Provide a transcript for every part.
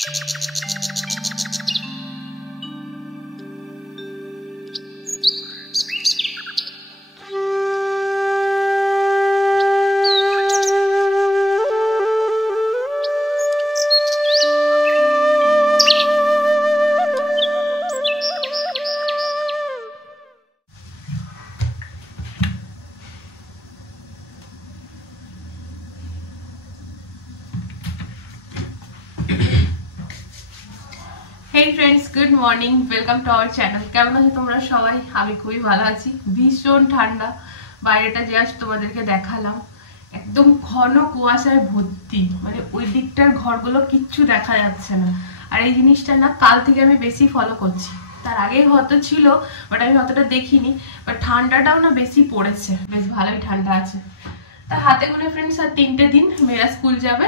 Hey friends, good morning. Welcome to our channel. কেমন আছো তোমরা সবাই? আমি খুবই ভালো আছি। ভীষণ ঠান্ডা। বাইরেটা জাস্ট তোমাদেরকে দেখালাম। একদম ঘন কুয়াশায় ভর্তি। মানে ওই দিকটার ঘরগুলো কিচ্ছু দেখা যাচ্ছে না। আর এই জিনিসটা না কাল থেকে আমি বেশি ফলো করছি। তার আগে হয়তো ছিল, বাট আমি অতটা দেখিনি। বাট ঠান্ডাটাও না বেশি পড়েছে। বেশ ভালোই ঠান্ডা আছে। তার হাতে গুনে ফ্রেন্ডস আর 3টে দিন মেয়েরা স্কুল যাবে,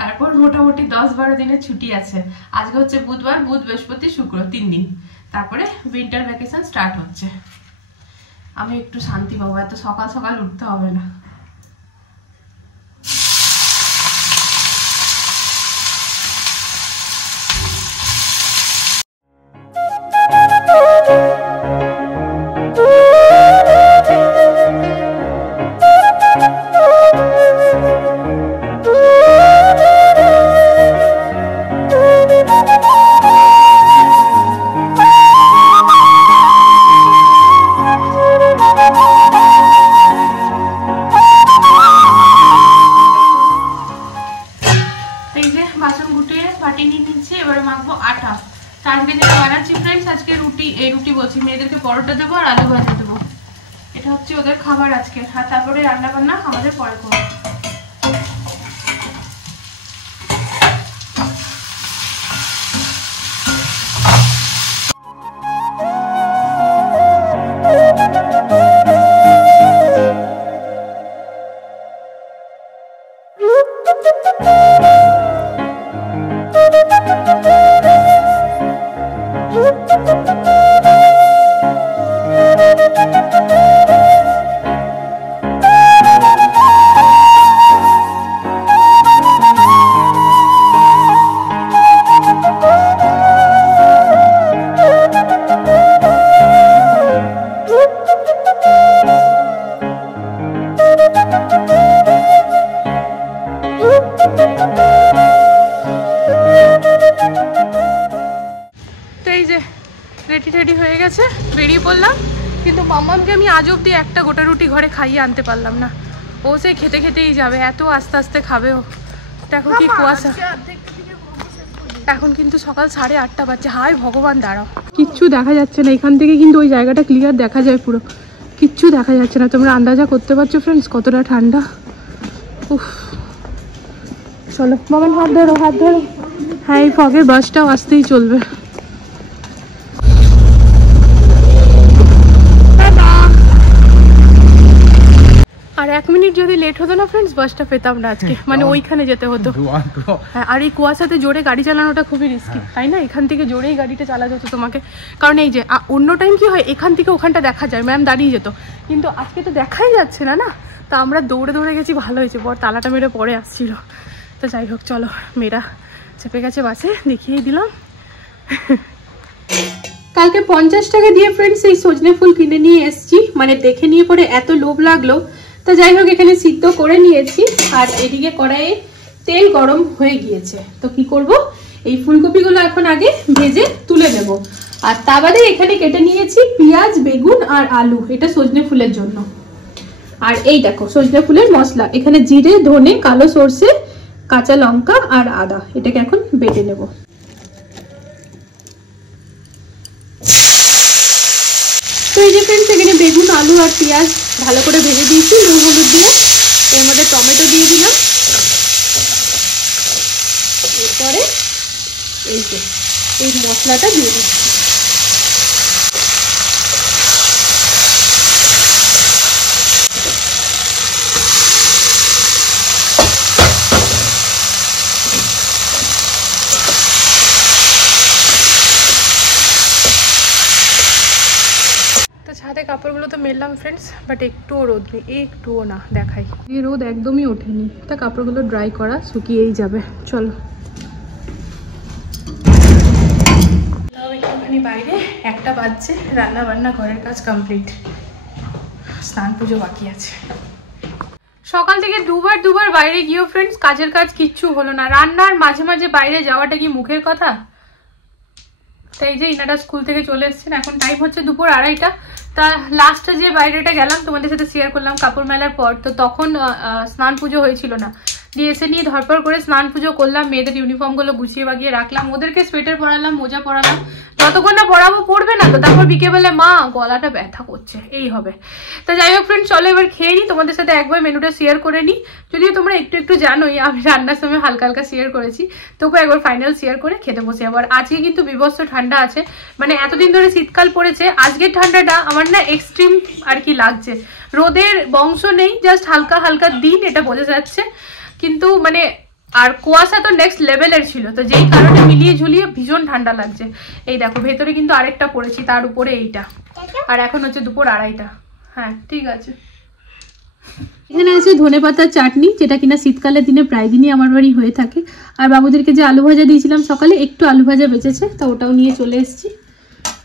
তারপর মোটামুটি 10-12 দিনের ছুটি আছে। আজকে হচ্ছে বুধবার, বুধ, বৃহস্পতি, শুক্র, 3 দিন, তারপরে উইন্টার ভ্যাকেশন স্টার্ট হচ্ছে। আমি একটু শান্তি পাবো, এত সকাল সকাল উঠতে হবে না। মেয়েদেরকে পরোটা দেবো আর আলু ভাজা দেবো, এটা হচ্ছে ওদের খাবার আজকে। আর তারপরে রান্না বান্না আমাদের পরে করবো। রেডি হয়ে গেছে, বেরিয়ে পড়লাম। কিন্তু মাম্মামকে আমি আজ অব্দি একটা গোটা রুটি ঘরে খাইয়ে আনতে পারলাম না। ও সে খেতে খেতেই যাবে, এত আস্তে আস্তে খাবে ও। দেখো কি কুয়াশা। এখন কিন্তু সকাল 8:30 বাজছে। হায় ভগবান, দাঁড়াও, কিচ্ছু দেখা যাচ্ছে না এখান থেকে, কিন্তু ওই জায়গাটা ক্লিয়ার দেখা যায় পুরো। কিচ্ছু দেখা যাচ্ছে না। তোমরা আন্দাজা করতে পারছো ফ্রেন্ডস কতটা ঠান্ডা। উফ, চলো মামান, হাত ধরো হাত ধরো। হ্যাঁ, এই ফগে বাসটাও আসতেই চলবে। আর 1 মিনিট যদি লেট হতো না ফ্রেন্ডস, বাসটা পেতাম না আজকে, মানে ওইখানে যেতে হতো। হ্যাঁ, আর এই কুয়াশাতে জোরে গাড়ি চালানোটা খুবই রিস্কি, তাই না? এখান থেকে জোরেই গাড়িটা চালাতে হতো তোমাকে। কারণ এই যে অন্য টাইম কি হয়, এখান থেকে ওখানটা দেখা যায়, ম্যাম দাঁড়িয়ে যেত, কিন্তু আজকে তো দেখাই যাচ্ছে না। না, তা আমরা দৌড়ে দৌড়ে গেছি, ভালো হয়েছে, বর তালাটা মেরে পরে আসছিল। তো যাই হোক, চলো, মেয়েরা চেপে গেছে বাসে, দেখিয়ে দিলাম। কালকে 50 টাকা দিয়ে ফ্রেন্ডস এই সজনে ফুল কিনে নিয়ে এসেছি, মানে দেখে নিয়ে পরে এত লোভ লাগলো। তো যাই হোক, এখানে সিদ্ধ করে নিয়েছি, আর এদিকে কড়াইয়ে তেল গরম হয়ে গিয়েছে। তো কি করব, এই ফুলকপিগুলো এখন আগে ভেজে তুলে নেব। আর তা বাদে এখানে কেটে নিয়েছি পেঁয়াজ, বেগুন আর আলু, এটা সজনে ফুলের জন্য। আর এই দেখো সজনে ফুলের মশলা, এখানে জিরে, ধনে, কালো সর্ষে, কাঁচা লঙ্কা আর আদা, এটাকে এখন বেটে নেব। তো এই যে ফ্রেন্ডস, এখানে বেগুন, আলু আর পেঁয়াজ ভালো করে ভেজে দিয়েছি নুন হলুদ দিয়ে। এর মধ্যে টমেটো দিয়ে দিলাম। এরপরে এই মশলাটা দিয়ে দিচ্ছি। ছাদে কাপড়গুলো তো মেললাম ফ্রেন্ডস, বাট একটুও রোদ নেই, একটুও না, দেখাই এই রোদ একদমই ওঠেনি। তা কাপড়গুলো ড্রাই করা শুকিয়েই যাবে। চলো, একটুখানি বাইরে, 1টা বাজছে, রান্না বান্না ঘরের কাজ কমপ্লিট, স্নান পুজো বাকি আছে। সকাল থেকে দুবার বাইরে গিয়েও ফ্রেন্ডস কাজের কাজ কিচ্ছু হলো না। রান্নার মাঝে মাঝে বাইরে যাওয়াটা কি মুখের কথা? তাই যে ইনারা স্কুল থেকে চলে এসেছেন, এখন টাইম হচ্ছে দুপুর 2:30টা। তা লাস্টে যে বাইরেটা গেলাম তোমাদের সাথে শেয়ার করলাম কাপড় মেলার পর, তো তখন স্নান পুজো হয়েছিল না, দিয়ে এসে নিয়ে ধরপড় করে স্নান পুজো করলাম, মেয়েদের ইউনিফর্মগুলো গুছিয়ে বাগিয়ে রাখলাম, ওদেরকে সোয়েটার পরালাম, মোজা পরালাম, যতক্ষণ না পরাবো পড়বে না তো। তারপর বিকেলবেলা মা গলাটা ব্যথা করছে, এই হবে। তা যাই হোক ফ্রেন্ড, চলো এবার খেয়ে নিই, তোমাদের সাথে একবার মেনুটা শেয়ার করে নিই। যদিও তোমরা একটু জানোই আমি রান্নার সময় হালকা হালকা শেয়ার করেছি, তবুও একবার ফাইনাল শেয়ার করে খেতে বসে। আবার আজকে কিন্তু বিভৎস ঠান্ডা আছে, মানে এতদিন ধরে শীতকাল পড়েছে, আজকের ঠান্ডাটা আমার না এক্সট্রিম আর কি লাগছে। রোদের বংশ নেই, জাস্ট হালকা হালকা দিন, এটা বোঝা যাচ্ছে, কিন্তু মানে আর কুয়াশা তো নেক্সট লেভেলের ছিল, তো যেই কারণে মিলিয়ে ঝুলিয়ে ভীষণ ঠান্ডা লাগছে। এই দেখো ভেতরে কিন্তু আরেকটা পড়েছি, তার উপরে এইটা, আর এখন হচ্ছে দুপুর 2:30। হ্যাঁ ঠিক আছে। এখানে আছে ধনেপাতার চাটনি, যেটা কিনা শীতকালের দিনে প্রায় দিনই আমার বাড়ি হয়ে থাকে। আর বাবুদেরকে যে আলু ভাজা দিয়েছিলাম সকালে, একটু আলু ভাজা বেঁচেছে, তো ওটাও নিয়ে চলে এসেছি।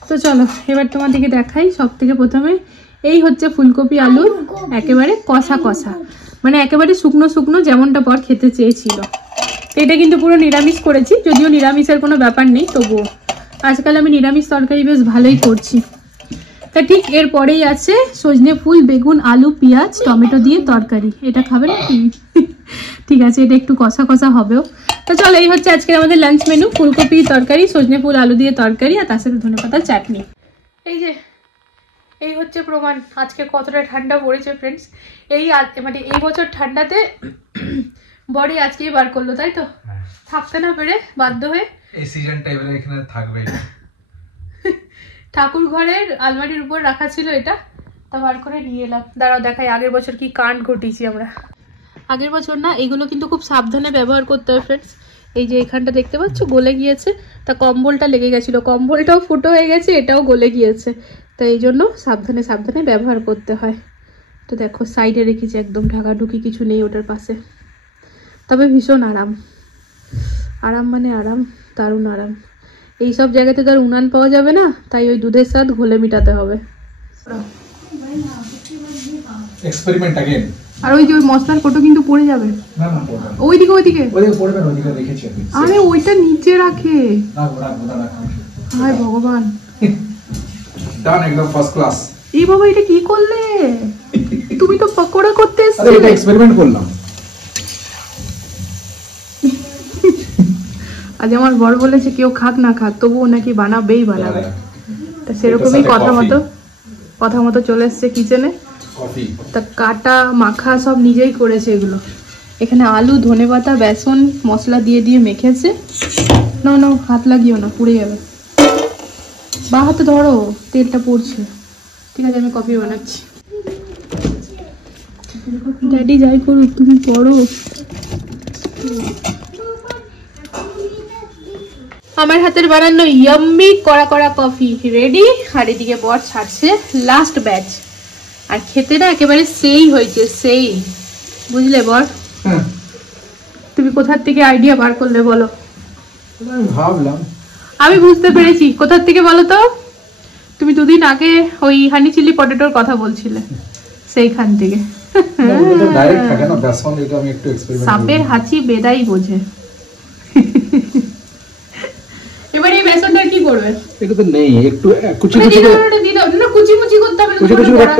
তো চলো এবার তোমাদেরকে দেখাই। সব থেকে প্রথমে এই হচ্ছে ফুলকপি আলু, একেবারে কষা কষা, মানে একেবারে শুকনো শুকনো, যেমনটা পর খেতে চেয়েছিল। এটা কিন্তু পুরো নিরামিষ করেছি, যদিও নিরামিষের কোনো ব্যাপার নেই, তবুও আজকাল আমি নিরামিষ তরকারি বেশ ভালোই করছি। তা ঠিক এরপরেই আছে সজনে ফুল, বেগুন, আলু, পেঁয়াজ, টমেটো দিয়ে তরকারি। এটা খাবে নাকি? ঠিক আছে, এটা একটু কষা কষা হবেও। তো চলো, এই হচ্ছে আজকে আমাদের লাঞ্চ মেনু, ফুলকপি তরকারি, সজনে ফুল আলু দিয়ে তরকারি, আর তার সাথে ধনেপাতার চাটনি। এই হচ্ছে প্রমাণ আজকে কতটা ঠান্ডা পড়েছে ফ্রেন্ডস। মানে এই বছর ঠান্ডাতে বডি আজকেই বার করলো, তাই তো? থাকতে না পেরে বাধ্য হয়ে এই সিজনটা এবারে এখানে থাকবে। ঠাকুর ঘরের আলমারির উপর রাখা ছিল, এটা তা বার করে নিয়ে এলাম। দাঁড়াও দেখাই আগের বছর কি কাণ্ড ঘটিয়েছি আমরা। আগের বছর না, এগুলো কিন্তু খুব সাবধানে ব্যবহার করতে হয় ফ্রেন্ডস। এই যে এখানটা দেখতে পাচ্ছ গলে গিয়েছে, তা কম্বলটা লেগে গেছিল, কম্বলটাও ফুটো হয়ে গেছে, এটাও গলে গিয়েছে, তো এই জন্য সাবধানে সাবধানে ব্যবহার করতে হয়। তো দেখো সাইডে রেখেছি, একদম ঢাকাঢুকি কিছু নেই ওটার পাশে। তবে ভীষণ আরাম, আরাম মানে আরাম, দারুণ আরাম। এইসব জায়গাতে তো আর উনান পাওয়া যাবে না, তাই ওই দুধের স্বাদ ঘোলে মিটাতে হবে। Experiment again. আর ওই যে ওই মশলার কোটো কিন্তু পড়ে যাবে। না না পড়বে না, ওইদিকে পড়বে না, ওইদিকে রেখেছি আমি। আরে ওইটা নিচে রাখে। রাখ। হায় ভগবান, ডান, একদম ফার্স্ট ক্লাস। এই বাবা এটা কি করলে? তুমি তো পকোড়া করতে এসেছিলে। আরে এটা এক্সপেরিমেন্ট করলাম। আজ আমার বড় বলেছে কেউ খাক না খাক, তবুও নাকি বানাবেই বানাবে। তা সেরকমই কথা মতো চলে এসছে কিচেনে। তা কাটা মাখা সব নিজেই করেছে এগুলো। এখানে আলু, ধনেপাতা, বেসন মশলা দিয়ে মেখেছে। না হাত লাগিও না, পুড়ে যাবে। বা হাতে ধরো, তেলটা পড়ছে। ঠিক আছে, আমি কফি বানাচ্ছি। ড্যাডি যাই করুক, তুমি পড়ো। আমার হাতের বানানো ইয়াম্মি কড়া কড়া কফি রেডি। আর এদিকে বর ছাড়ছে লাস্ট ব্যাচ, আর খেতে না একেবারে সেই হয়েছে, সেই। বুঝলে বর? তুমি কোথার থেকে আইডিয়া বার করলে বলো? ভাবলাম, আমি বুঝতে পেরেছি কোথার থেকে বলো তো। তুমি দুদিন আগে ওই হানি চিলি পটেটোর কথা বলছিলে, সেইখান থেকে। ডাইরেক্ট থাকে না বেসন, এটা আমি একটু এক্সপেরিমেন্ট। সাপের হাঁচি বেদাই বোঝে। এবারে এই বেসনটা কি করবে? এটা তো নেই, একটু কুচি কুচি না, কুচি করতে হবে না,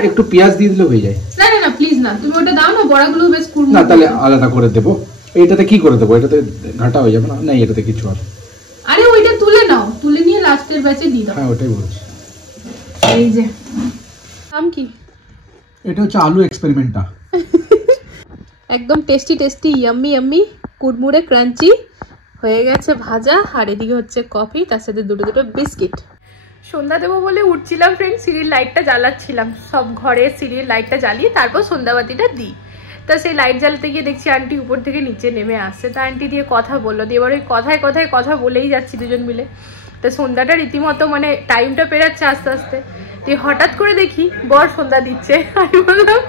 একটু পেঁয়াজ দিয়ে দিলে হয়ে যায়। না প্লিজ না, তুমি ওটা দাও না, বড়াগুলো বেশ কুড়মুড়। না তাহলে আলাদা করে দেবো। এইটাতে কি করে দেবো? এটাতে ঘাটা হয়ে যাবে না? না এটাতে কিছু আর। আরে ওইটা তুলে নাও, তুলে নিয়ে লাস্টের ব্যাচে দিয়ে দাও। হ্যাঁ ওটাই বলছি। এই যে নাম কি? এটা হচ্ছে আলু এক্সপেরিমেন্টটা। একদম টেস্টি ইয়াম্মি কুড়মুড়ে ক্রাঞ্চি হয়ে গেছে ভাজা। আর এদিকে হচ্ছে কফি, তার সাথে দুটো বিস্কিট। সন্ধ্যা দেবো বলে উঠছিলাম ফ্রেন্ড, সিঁড়ির লাইটটা জ্বালাচ্ছিলাম, সব ঘরে সিঁড়ির লাইটটা জ্বালিয়ে তারপর সন্ধ্যাবাতিটা দিই। তা সেই লাইট জ্বালাতে গিয়ে দেখছি আন্টি উপর থেকে নিচে নেমে আসছে। তা আন্টি দিয়ে কথা বললো, দিয়ে এবার ওই কথায় কথা বলেই যাচ্ছি দুজন মিলে। তা সন্ধ্যাটা রীতিমতো মানে টাইমটা পেরাচ্ছে আস্তে আস্তে। দিয়ে হঠাৎ করে দেখি বর সন্ধ্যা দিচ্ছে। আমি বললাম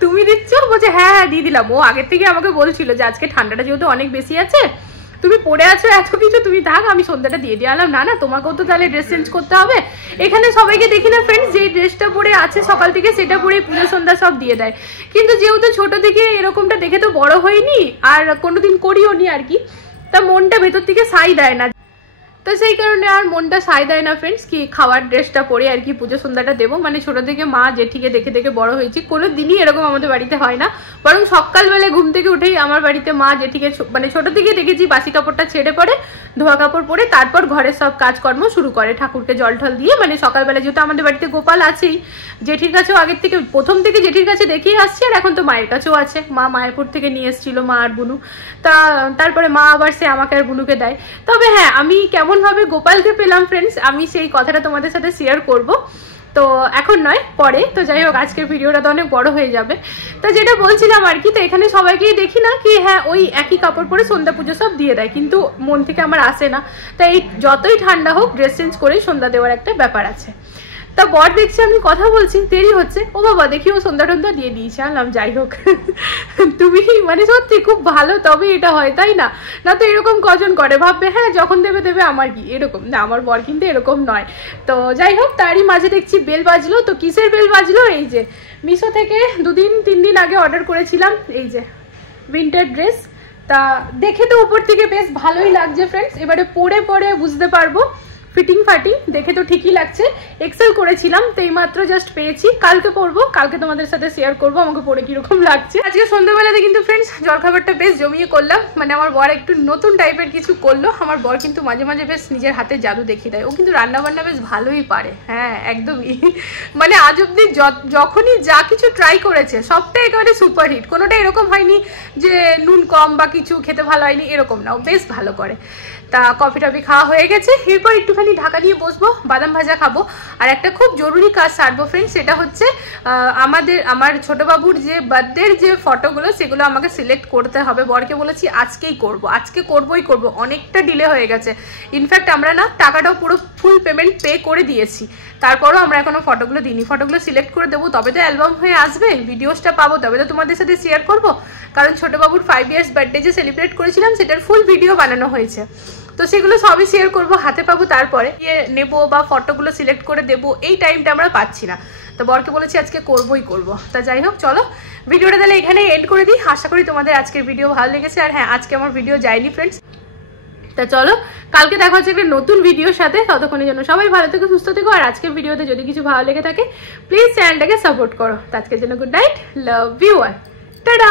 তুমি দিচ্ছ? বলছে হ্যাঁ দিয়ে দিলাম। ও আগের থেকে আমাকে বলছিল যে আজকে ঠান্ডাটা যেহেতু অনেক বেশি আছে, তুমি পড়ে আছো এত কিছু, তুমি থাক আমি সন্ধ্যাটা দিয়ে দিয়ে আলাম। না না, তোমাকেও তো তাহলে ড্রেস চেঞ্জ করতে হবে। এখানে সবাইকে দেখি না ফ্রেন্ডস, যে ড্রেসটা পরে আছে সকাল থেকে সেটা পরে পুজো সন্ধ্যা সব দিয়ে দেয়। কিন্তু যেহেতু ছোট থেকে এরকমটা দেখে তো বড় হয়নি আর কোনোদিন করিও নি আর কি, তা মনটা ভেতর থেকে সাই দেয় না। তো সেই কারণে আর মনটা সাই দেয় না ফ্রেন্ডস, কি খাওয়ার ড্রেসটা পরে আর কি পুজো সন্ধ্যাটা দেবো। মানে ছোট থেকে মা জেঠিকে দেখে দেখে বড় হয়েছি, কোনো দিনই এরকম আমাদের বাড়িতে হয় না। বরং সকালবেলায় ঘুম থেকে উঠেই আমার বাড়িতে মা জেঠিকে মানে ছোট থেকে দেখেছি বাসি কাপড়টা ছেড়ে পরে ধোয়া কাপড় পরে তারপর ঘরের সব কাজকর্ম শুরু করে, ঠাকুরকে জল ঠল দিয়ে। মানে সকালবেলা যেহেতু আমাদের বাড়িতে গোপাল আছেই, জেঠির কাছেও আগের থেকে প্রথম থেকে জেঠির কাছে দেখেই আসছি, আর এখন তো মায়ের কাছেও আছে। মা মায়াপুর থেকে নিয়ে এসেছিল মা আর বুনু, তারপরে মা আবার সে আমাকে আর বুনুকে দেয়। তবে হ্যাঁ, আমি কেমন ভাবে গোপালকে পেলাম ফ্রেন্ডস, আমি সেই কথাটা তোমাদের সাথে শেয়ার করব, তো এখন নয় পরে। তো যাই হোক, আজকের ভিডিওটা তো অনেক বড় হয়ে যাবে। তো যেটা বলছিলাম আর কি, তো এখানে সবাইকেই দেখি না কি হ্যাঁ ওই একই কাপড় পরে সন্ধ্যা পুজো সব দিয়ে দেয়, কিন্তু মন থেকে আমার আসে না। তাই যতই ঠান্ডা হোক ড্রেস চেঞ্জ করেই সন্ধ্যা দেওয়ার একটা ব্যাপার আছে। তা বর দেখছি আমি কথা বলছি, দেরি হচ্ছে, ও বাবা দেখি ও সন্ধ্যা টন্ধা দিয়ে দিয়েছে। আনলাম যাই হোক, তুমি মানে সত্যি খুব ভালো, তবে এটা হয় তাই না? না তো এরকম কজন করে, ভাববে হ্যাঁ যখন দেবে দেবে আমার কি এরকম না। আমার বর কিন্তু এরকম নয়। তো যাই হোক, তারই মাঝে দেখছি বেল বাজলো। তো কিসের বেল বাজলো? এই যে মিশো থেকে 2-3 দিন আগে অর্ডার করেছিলাম এই যে উইন্টার ড্রেস। তা দেখে তো উপর থেকে বেশ ভালোই লাগছে ফ্রেন্ডস, এবারে পরে পরে বুঝতে পারবো। ফিটিং ফাটিং দেখে তো ঠিকই লাগছে। এক্সেল করেছিলাম, তো এইমাত্র জাস্ট পেয়েছি, কালকে পরবো, কালকে তোমাদের সাথে শেয়ার করবো আমাকে পরে কিরকম লাগছে। আজকে সন্ধ্যাবেলাতে কিন্তু ফ্রেন্ডস জলখাবারটা বেশ জমিয়ে করলাম। মানে আমার বর একটু নতুন টাইপের কিছু করলো। আমার বর কিন্তু মাঝে মাঝে বেশ নিজের হাতে জাদু দেখিয়ে দেয়, ও কিন্তু রান্না বান্না বেশ ভালোই পারে। হ্যাঁ একদমই, মানে আজ অব্দি যখনই যা কিছু ট্রাই করেছে সবটাই একেবারে সুপারহিট। কোনোটা এরকম হয়নি যে নুন কম বা কিছু খেতে ভালো হয়নি, এরকম না, ও বেশ ভালো করে। তা কফি টফি খাওয়া হয়ে গেছে, এরপর একটুখানি ঢাকা নিয়ে বসবো, বাদাম ভাজা খাবো। আর একটা খুব জরুরি কাজ সারবো ফ্রেন্ডস, সেটা হচ্ছে আমার ছোট বাবুর যে বার্থডের যে ফটোগুলো সেগুলো আমাকে সিলেক্ট করতে হবে। বরকে বলেছি আজকেই করবো, আজকে করবোই করবো, অনেকটা ডিলে হয়ে গেছে। ইনফ্যাক্ট আমরা না টাকাটাও পুরো ফুল পেমেন্ট পে করে দিয়েছি, তারপরও আমরা এখনো ফটোগুলো দিইনি। ফটোগুলো সিলেক্ট করে দেবো, তবে তো অ্যালবাম হয়ে আসবে, ভিডিওসটা পাবো, তবে তো তোমাদের সাথে শেয়ার করবো। কারণ ছোটবাবুর 5 ইয়ার্স বার্থডে যে সেলিব্রেট করেছিলাম সেটার ফুল ভিডিও বানানো হয়েছে, তো সেগুলো সবই শেয়ার করবো, হাতে পাবো, তারপরে নেবো বা ফটোগুলো সিলেক্ট করে দেবো। এই টাইমটা আমরা পাচ্ছি না, তো বরকে বলেছি আজকে করবোই করবো। তা যাই হোক, চলো ভিডিওটা তাহলে এখানে এন্ড করে দিই। আশা করি তোমাদের আজকের ভিডিও ভালো লেগেছে। আর হ্যাঁ, আজকে আমার ভিডিও যায়নি ফ্রেন্ডস। তা চলো কালকে দেখা হচ্ছে একটা নতুন ভিডিওর সাথে, ততক্ষণের জন্য সবাই ভালো থেকো, সুস্থ থেকো। আর আজকের ভিডিওতে যদি কিছু ভালো লেগে থাকে প্লিজ চ্যানেলটাকে সাপোর্ট করো। তো আজকের জন্য good night, love you all, tata.